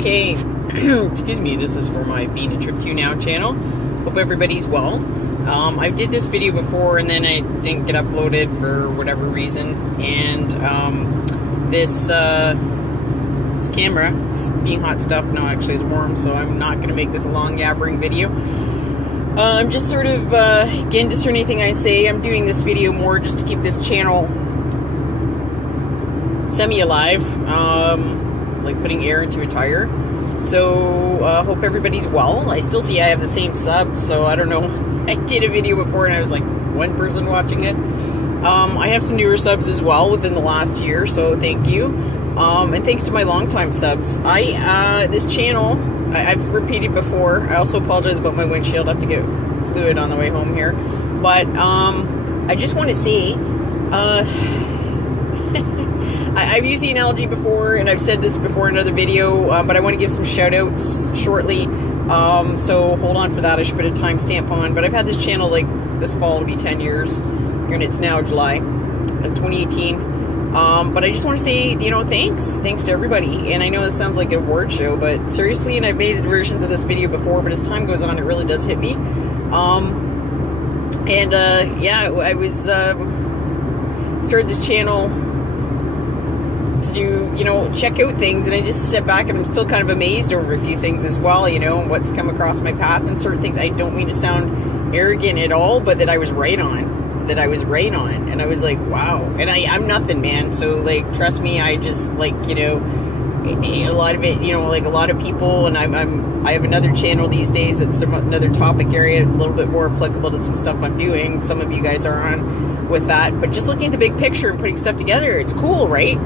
Okay, excuse me, this is for my Being a Trip to Now channel. Hope everybody's well. I did this video before and then I didn't get uploaded for whatever reason. And this camera, it's being hot stuff. No, actually it's warm, so I'm not going to make this a long yabbering video. I'm just sort of, again, discern anything I say. I'm doing this video more just to keep this channel semi-alive. Like putting air into a tire. So hope everybody's well. I still see I have the same subs, so I don't know. I did a video before and I was like one person watching it. I have some newer subs as well within the last year, so thank you. And thanks to my longtime subs. This channel, I've repeated before. I also apologize about my windshield. I have to get fluid on the way home here. But I just want to say, I've used the analogy before, and I've said this before in another video, but I want to give some shout outs shortly, so hold on for that. I should put a timestamp on, but I've had this channel, like, this fall will be 10 years, and it's now July of 2018, but I just want to say, you know, thanks to everybody. And I know this sounds like an award show, but seriously, and I've made versions of this video before, but as time goes on, it really does hit me. Yeah, I was, started this channel to do, you know, check out things, and I just step back and I'm still kind of amazed over a few things as well, you know, and what's come across my path and certain things. I don't mean to sound arrogant at all, but that I was right on, and I was like, wow. And I'm nothing, man, so like, trust me, I just, like, you know, a lot of it, you know, like a lot of people, and I have another channel these days that's another topic area, a little bit more applicable to some stuff I'm doing. Some of you guys are on with that, but just looking at the big picture and putting stuff together, it's cool, right?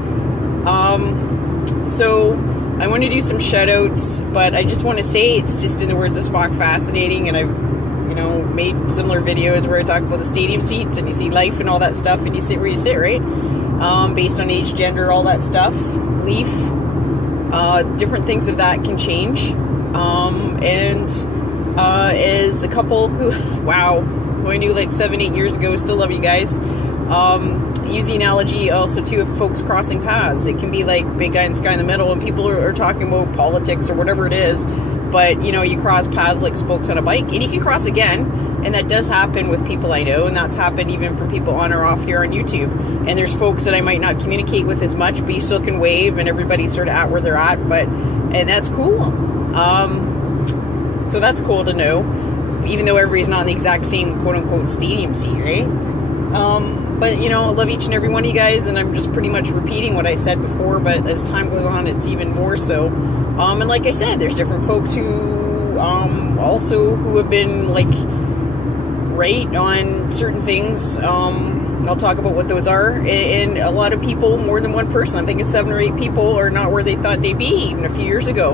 So I want to do some shout outs, but I just want to say, it's just, in the words of Spock, fascinating. And I've, you know, made similar videos where I talk about the stadium seats and you see life and all that stuff, and you sit where you sit, right? Based on age, gender, all that stuff, belief, different things of that can change. As a couple who, wow, who I knew like 7-8 years ago, still love you guys. Use the analogy also too of folks crossing paths. It can be like big guy in the sky in the middle, and people are talking about politics or whatever it is, but you know, you cross paths like spokes on a bike, and you can cross again, and that does happen with people I know, and that's happened even from people on or off here on YouTube. And there's folks that I might not communicate with as much, but you still can wave, and everybody's sort of at where they're at, and that's cool. So that's cool to know, even though everybody's not in the exact same quote-unquote stadium seat, right? But, you know, I love each and every one of you guys, and I'm just pretty much repeating what I said before, but as time goes on, it's even more so. And like I said, there's different folks who, also who have been, like, right on certain things. I'll talk about what those are. And a lot of people, more than one person, I'm thinking 7 or 8 people, are not where they thought they'd be even a few years ago.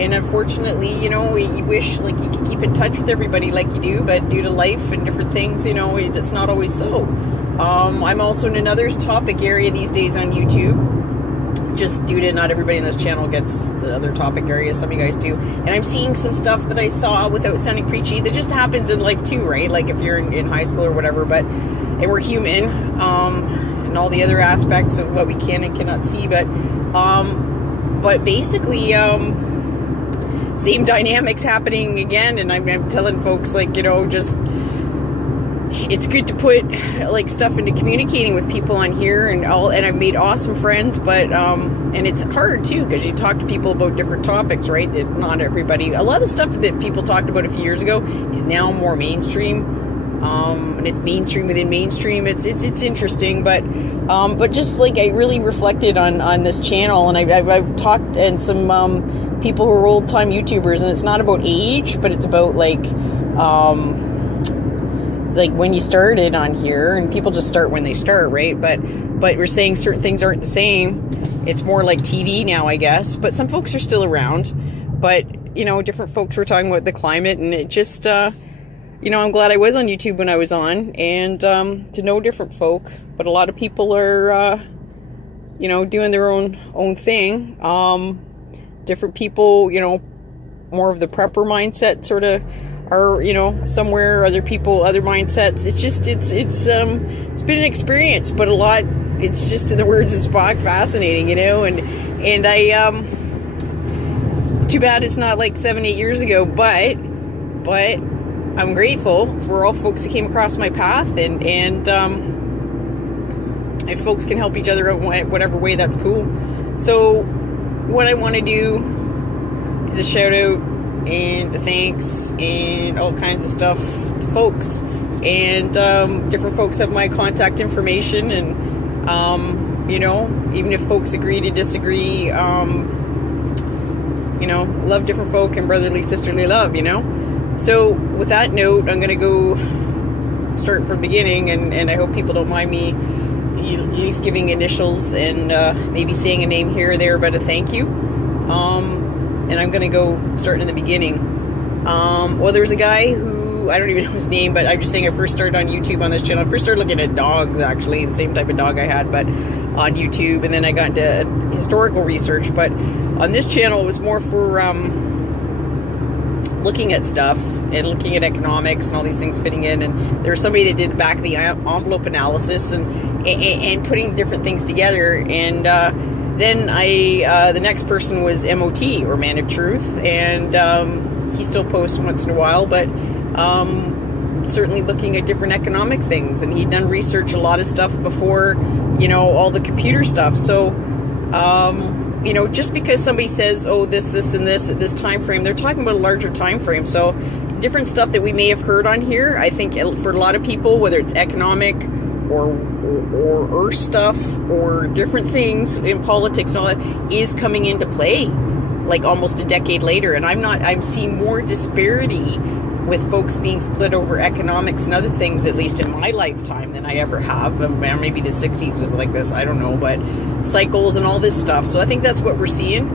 And unfortunately, you know, you wish, like, you could keep in touch with everybody like you do, but due to life and different things, you know, it's not always so. I'm also in another topic area these days on YouTube, just due to not everybody in this channel gets the other topic areas. Some of you guys do. And I'm seeing some stuff that I saw, without sounding preachy, that just happens in life too, right? Like if you're in high school or whatever, and we're human, and all the other aspects of what we can and cannot see, but basically, same dynamics happening again. And I'm telling folks, like, you know, just, it's good to put, like, stuff into communicating with people on here, and I've made awesome friends, but and it's hard too, because you talk to people about different topics, right? That not everybody, a lot of stuff that people talked about a few years ago is now more mainstream, and it's mainstream within mainstream. It's interesting, but just, like, I really reflected on this channel, and I've talked, and some people who are old time YouTubers, and it's not about age, but it's about, like when you started on here, and people just start when they start, right? But we're saying certain things aren't the same. It's more like TV now, I guess, but some folks are still around. But, you know, different folks were talking about the climate, and it just, you know, I'm glad I was on YouTube when I was on, and to know different folk. But a lot of people are, you know, doing their own thing. Different people, you know, more of the prepper mindset sort of, are, you know, somewhere, other people, other mindsets. It's just, it's been an experience, but a lot, it's just, in the words of Spock, fascinating, you know, and I, it's too bad it's not like 7-8 years ago, but I'm grateful for all folks that came across my path, and if folks can help each other out in whatever way, that's cool. So what I want to do is a shout out and a thanks and all kinds of stuff to folks, and different folks have my contact information, and you know, even if folks agree to disagree, you know, love different folk and brotherly sisterly love, you know. So with that note, I'm gonna go start from the beginning, and I hope people don't mind me at least giving initials and maybe saying a name here or there, but a thank you. And I'm gonna go start in the beginning. Well, there's a guy who, I don't even know his name, but I'm just saying I first started on YouTube on this channel. I first started looking at dogs, actually, the same type of dog I had, but on YouTube, and then I got into historical research. But on this channel, it was more for looking at stuff and looking at economics and all these things fitting in. And there was somebody that did back of the envelope analysis and putting different things together. And then the next person was MOT, or Man of Truth, and he still posts once in a while, but certainly looking at different economic things, and he'd done research, a lot of stuff before, you know, all the computer stuff. So you know, just because somebody says, oh, this and this at this time frame, they're talking about a larger time frame. So different stuff that we may have heard on here, I think for a lot of people, whether it's economic or earth stuff or different things in politics and all that, is coming into play like almost a decade later. And I'm seeing more disparity with folks being split over economics and other things, at least in my lifetime, than I ever have. Maybe the 60s was like this, I don't know, but cycles and all this stuff. So I think that's what we're seeing.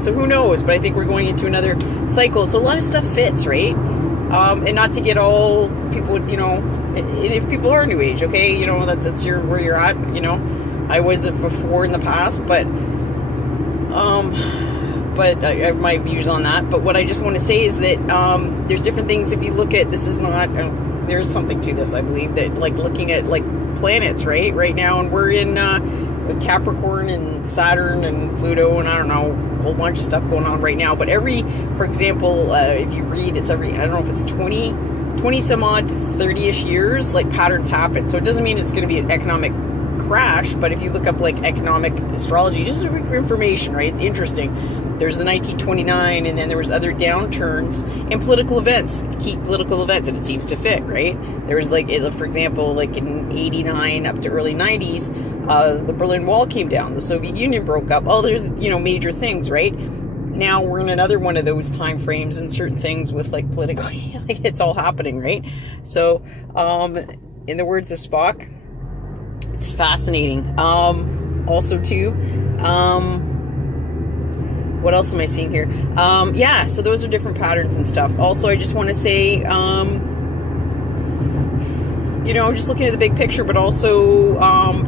So who knows, but I think we're going into another cycle. So a lot of stuff fits, right? And not to get all people, you know, if people are new age, okay, you know, that's where you're at, you know. I was before in the past, but I have my views on that. But what I just want to say is that there's different things. If you look at, this is not, there's something to this, I believe, that like looking at like planets, right now, and we're in Capricorn and Saturn and Pluto, and I don't know, a whole bunch of stuff going on right now. But for example, if you read, it's every, I don't know if it's 20 some odd to 30-ish years, like patterns happen. So it doesn't mean it's going to be an economic crash, but if you look up like economic astrology, just for information, right, it's interesting. There's the 1929, and then there was other downturns in political events, key political events, and it seems to fit, right? There was like, for example, like in 89 up to early 90s, the Berlin Wall came down, the Soviet Union broke up, other, you know, major things, right? Now we're in another one of those time frames, and certain things with like politically, like it's all happening, right? So, in the words of Spock, it's fascinating. Also too, what else am I seeing here? Yeah, so those are different patterns and stuff. Also, I just want to say, you know, just looking at the big picture, but also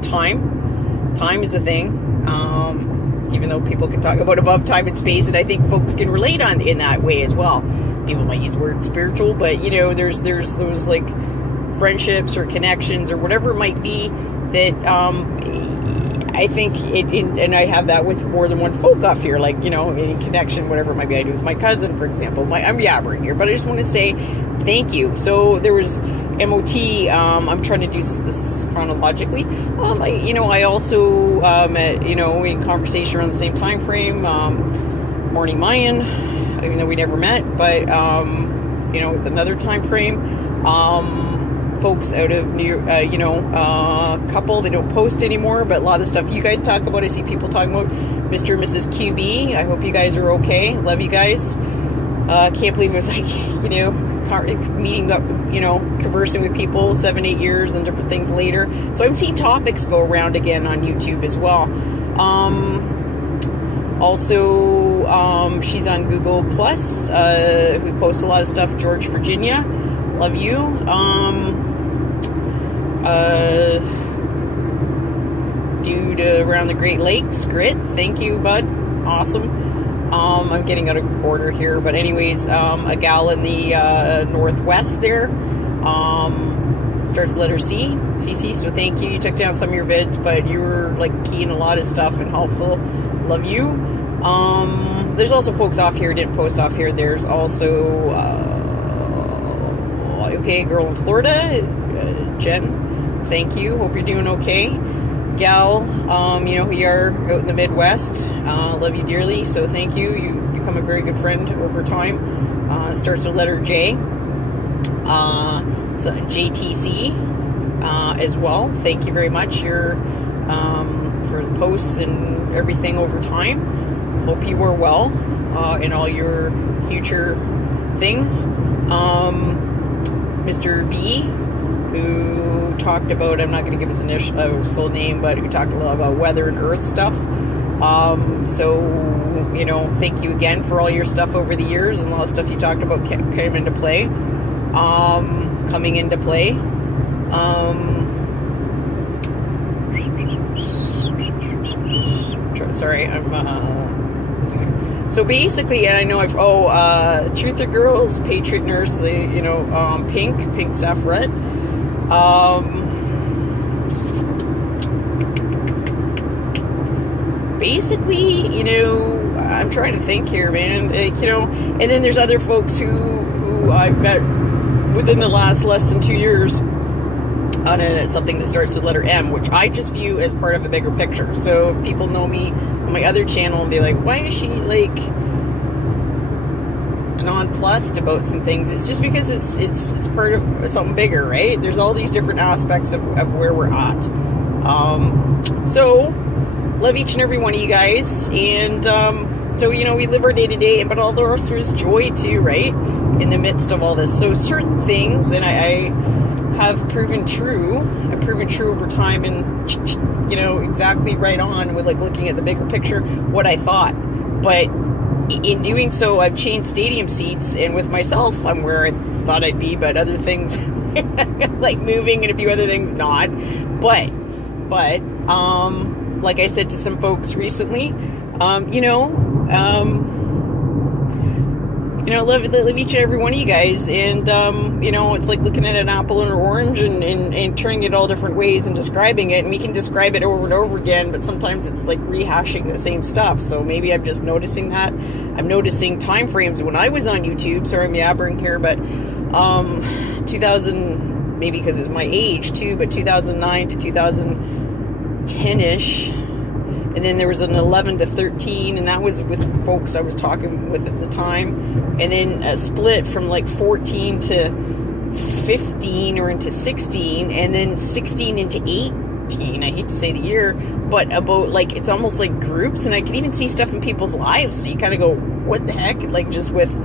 time is a thing. Even though people can talk about above time and space, and I think folks can relate on in that way as well. People might use the word spiritual, but you know, there's those like friendships or connections or whatever it might be that I think and I have that with more than one folk off here, like, you know, in connection, whatever it might be. I do with my cousin, for example. I'm yabbering here, but I just want to say thank you. So there was MOT. I'm trying to do this chronologically. I also you know, in conversation around the same time frame. Morning Mayan, even though we never met, but you know, with another time frame. Folks out of New York, you know, couple, they don't post anymore, but a lot of the stuff you guys talk about, I see people talking about Mr. and Mrs. QB. I hope you guys are okay. Love you guys. Can't believe it was like, you know, meeting up, you know, conversing with people 7-8 years and different things later. So I'm seeing topics go around again on YouTube as well. Also, she's on Google Plus, who posts a lot of stuff. George, Virginia. Love you. Dude around the Great Lakes, Grit, thank you, bud, awesome. I'm getting out of order here, but anyways, a gal in the northwest there, starts letter C, CC, so thank you. You took down some of your vids, but you were like keying a lot of stuff and helpful. Love you. There's also folks off here who didn't post off here. There's also okay girl in Florida, Jen. Thank you. Hope you're doing okay. Gal, you know who you are out in the Midwest. Love you dearly. So thank you. You've become a very good friend over time. Starts with letter J. So JTC as well. Thank you very much. You're for the posts and everything over time. Hope you were well in all your future things. Mr. B, who talked about, I'm not going to give his his full name, but who talked a lot about weather and earth stuff. So, you know, thank you again for all your stuff over the years, and a lot of stuff you talked about came into play. Coming into play. Sorry, so basically, and I know Truther Girls, Patriot Nurse, you know, Pink Saffret. Basically, you know, I'm trying to think here, man. You know, and then there's other folks who I've met within the last less than 2 years on something that starts with letter M, which I just view as part of a bigger picture. So if people know me on my other channel and be like, why is she like nonplussed about some things? It's just because it's part of something bigger, right? There's all these different aspects of where we're at. So love each and every one of you guys, and so, you know, we live our day to day, but although there's joy too, right, in the midst of all this. So certain things, and I have proven true over time, and, you know, exactly right on with like looking at the bigger picture, what I thought. But in doing so, I've changed stadium seats, and with myself, I'm where I thought I'd be, but other things like moving and a few other things not. But like I said to some folks recently, you know, love each and every one of you guys, and you know, it's like looking at an apple and an orange and turning it all different ways and describing it, and we can describe it over and over again, but sometimes it's like rehashing the same stuff. So maybe I'm just noticing that. I'm noticing time frames when I was on YouTube. Sorry, I'm yabbering here, but 2000, maybe because it was my age too, but 2009 to 2010-ish. And then there was an 11 to 13, and that was with folks I was talking with at the time. And then a split from like 14 to 15 or into 16, and then 16 into 18. I hate to say the year, but about like, it's almost like groups, and I can even see stuff in people's lives. So you kind of go, what the heck? Like just with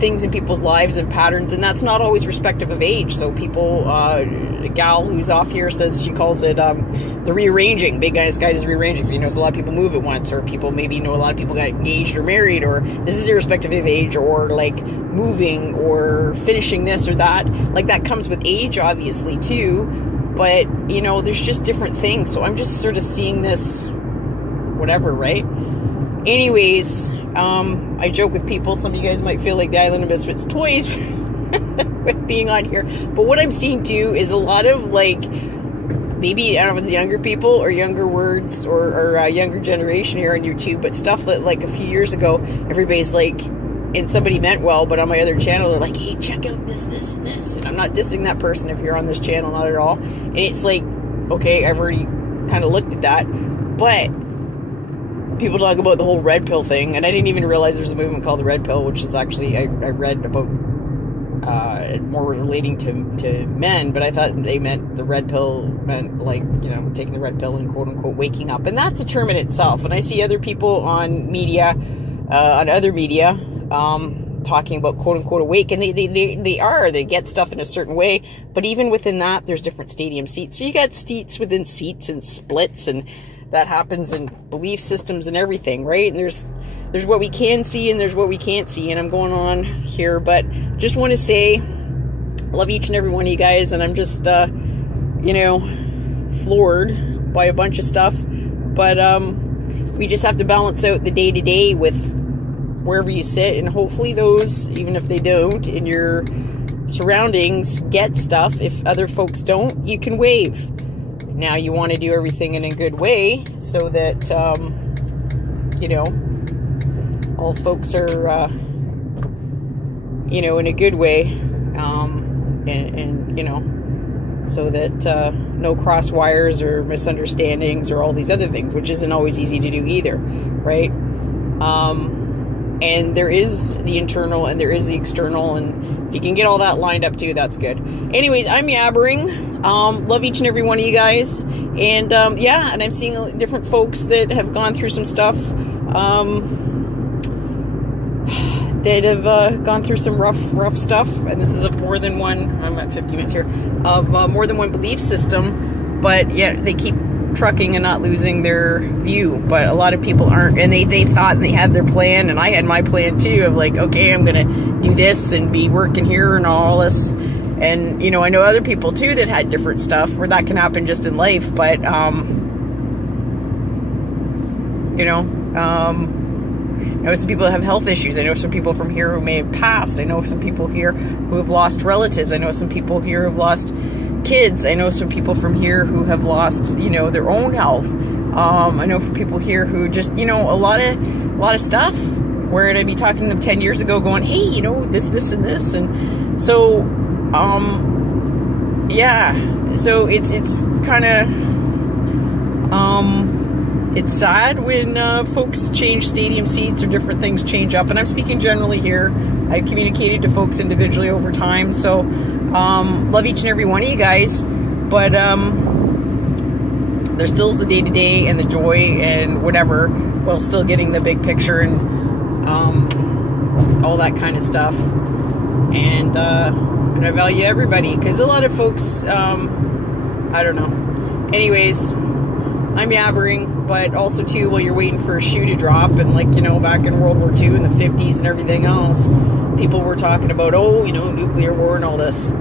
things in people's lives and patterns, and that's not always respective of age. So people, a gal who's off here says she calls it the rearranging. Big Guy's Guide is rearranging. So, you know, a lot of people move at once, or people maybe know a lot of people got engaged or married, or this is irrespective of age, or like moving or finishing this or that. Like that comes with age, obviously, too. But, you know, there's just different things. So I'm just sort of seeing this, whatever, right? Anyways, I joke with people, some of you guys might feel like the Island of Misfits toys with being on here, but what I'm seeing too is a lot of like, maybe, I don't know if it's younger people or younger words or younger generation here on YouTube, but stuff that like a few years ago, everybody's like, and somebody meant well, but on my other channel, they're like, hey, check out this, and this, and I'm not dissing that person if you're on this channel, not at all, and it's like, okay, I've already kind of looked at that, but people talk about the whole red pill thing, and I didn't even realize there's a movement called the red pill, which is actually, I read about more relating to men, but I thought they meant the red pill meant like, you know, taking the red pill and quote unquote waking up, and that's a term in itself. And I see other people on media, on other media, talking about quote unquote awake, and they get stuff in a certain way, but even within that, there's different stadium seats. So you got seats within seats and splits, and that happens in belief systems and everything, right? And there's what we can see and there's what we can't see, and I'm going on here, but just want to say love each and every one of you guys, and I'm just you know, floored by a bunch of stuff, but we just have to balance out the day-to-day with wherever you sit, and hopefully those, even if they don't, in your surroundings get stuff. If other folks don't, you can wave. Now you want to do everything in a good way so that, you know, all folks are, you know, in a good way, and you know, so that no cross wires or misunderstandings or all these other things, which isn't always easy to do either, right? And there is the internal and there is the external, and if you can get all that lined up too, that's good. Anyways, I'm yabbering. Love each and every one of you guys, and yeah, and I'm seeing different folks that have gone through some stuff, that have gone through some rough stuff, and this is of more than one, I'm at 50 minutes here, of more than one belief system, but yeah, they keep trucking and not losing their view, but a lot of people aren't, and they thought they had their plan, and I had my plan too, of like, okay, I'm gonna do this and be working here and all this, and you know, I know other people too that had different stuff where that can happen just in life, but you know, I know some people that have health issues. I know some people from here who may have passed. I know some people here who have lost relatives. I know some people here who have lost kids. I know some people from here who have lost, you know, their own health. I know from people here who just, you know, a lot of stuff. Where I'd be talking to them 10 years ago going, hey, you know, this, and this. And so, yeah. So it's kind of, it's sad when folks change stadium seats or different things change up. And I'm speaking generally here. I've communicated to folks individually over time. So love each and every one of you guys. But there still is the day-to-day and the joy and whatever, while still getting the big picture and all that kind of stuff. And I value everybody, because a lot of folks, I don't know. Anyways, I'm yabbering, but also too, while you're waiting for a shoe to drop, and like, you know, back in World War II in the 50s and everything else, people were talking about, oh, you know, nuclear war and all this.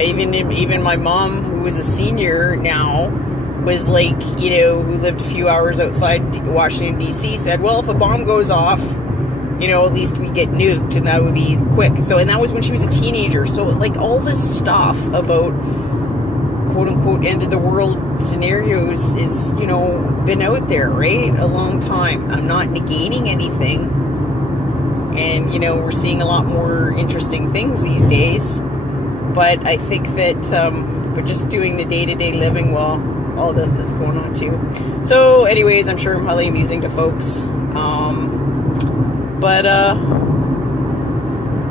Even my mom, who was a senior now, was like, you know, who lived a few hours outside Washington, D.C., said, well, if a bomb goes off, you know, at least we get nuked, and that would be quick. So, and that was when she was a teenager. So, like, all this stuff about quote-unquote end of the world scenarios is, you know, been out there, right? A long time. I'm not negating anything. And, you know, we're seeing a lot more interesting things these days. But I think that we're just doing the day-to-day living while all this is going on, too. So, anyways, I'm sure I'm probably amusing to folks.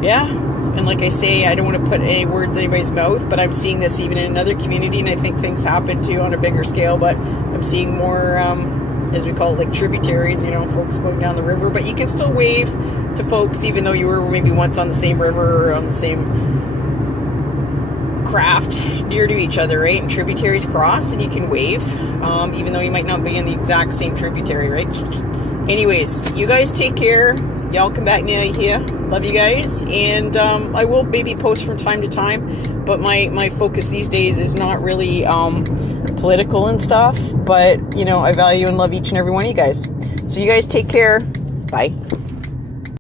Yeah. And like I say, I don't want to put any words in anybody's mouth, but I'm seeing this even in another community, and I think things happen too on a bigger scale, but I'm seeing more, as we call it, like tributaries, you know, folks going down the river, but you can still wave to folks even though you were maybe once on the same river or on the same craft near to each other, right? And tributaries cross and you can wave, even though you might not be in the exact same tributary, right? Anyways, you guys take care. Y'all come back now here. Love you guys. And I will maybe post from time to time, but my focus these days is not really political and stuff, but, you know, I value and love each and every one of you guys. So you guys take care. Bye.